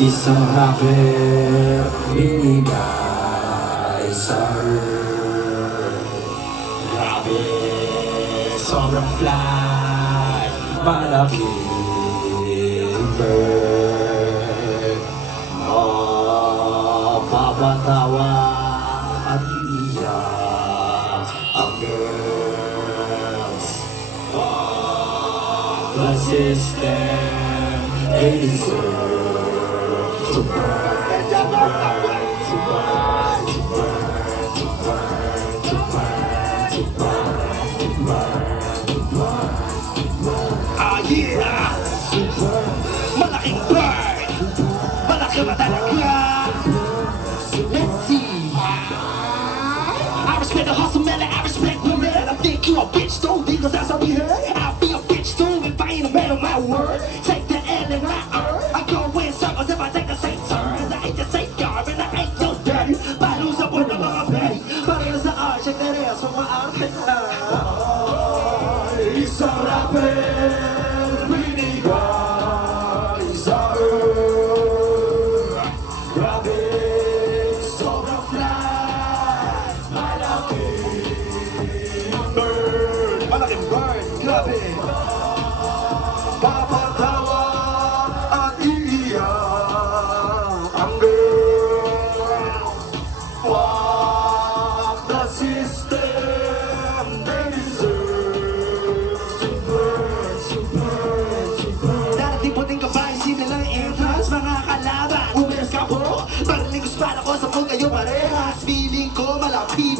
Isang rapper binigay sa earth. Grabe, sobrang fly, malaking bird. Mapapatawa at iiyak ang girls. Fuck the system, they deserve to burn, to burn, to burn, to burn, to burn, to burn, to burn, to burn, to burn, to burn. Ah yeah! Malaking bird! Malaki ba talaga? Let's see! I respect the hustle man, I respect women. I think you a bitch too, because that's how we heard. I'll be a bitch too if I ain't a man of my word. Take the L and I earn. I go in circles if I take the same turn. Cause I ain't the same guard and I ain't your daddy. Paano sa puno mga pay? Para sa art, check that ass from my outfit. Isang rapper binigay sa earth. Grabe, sobrang fly, malaking bird. Malaking bird, grabe! Papatawa at iiyak ang girl. Fuck the system, they deserve to burn, to burn, to burn. Darating puting kabay, sila lang entrance. Mga kalaban, umiras ka po. Paraling gusto para ko sa kung kayo parehas. Feeling ko malaki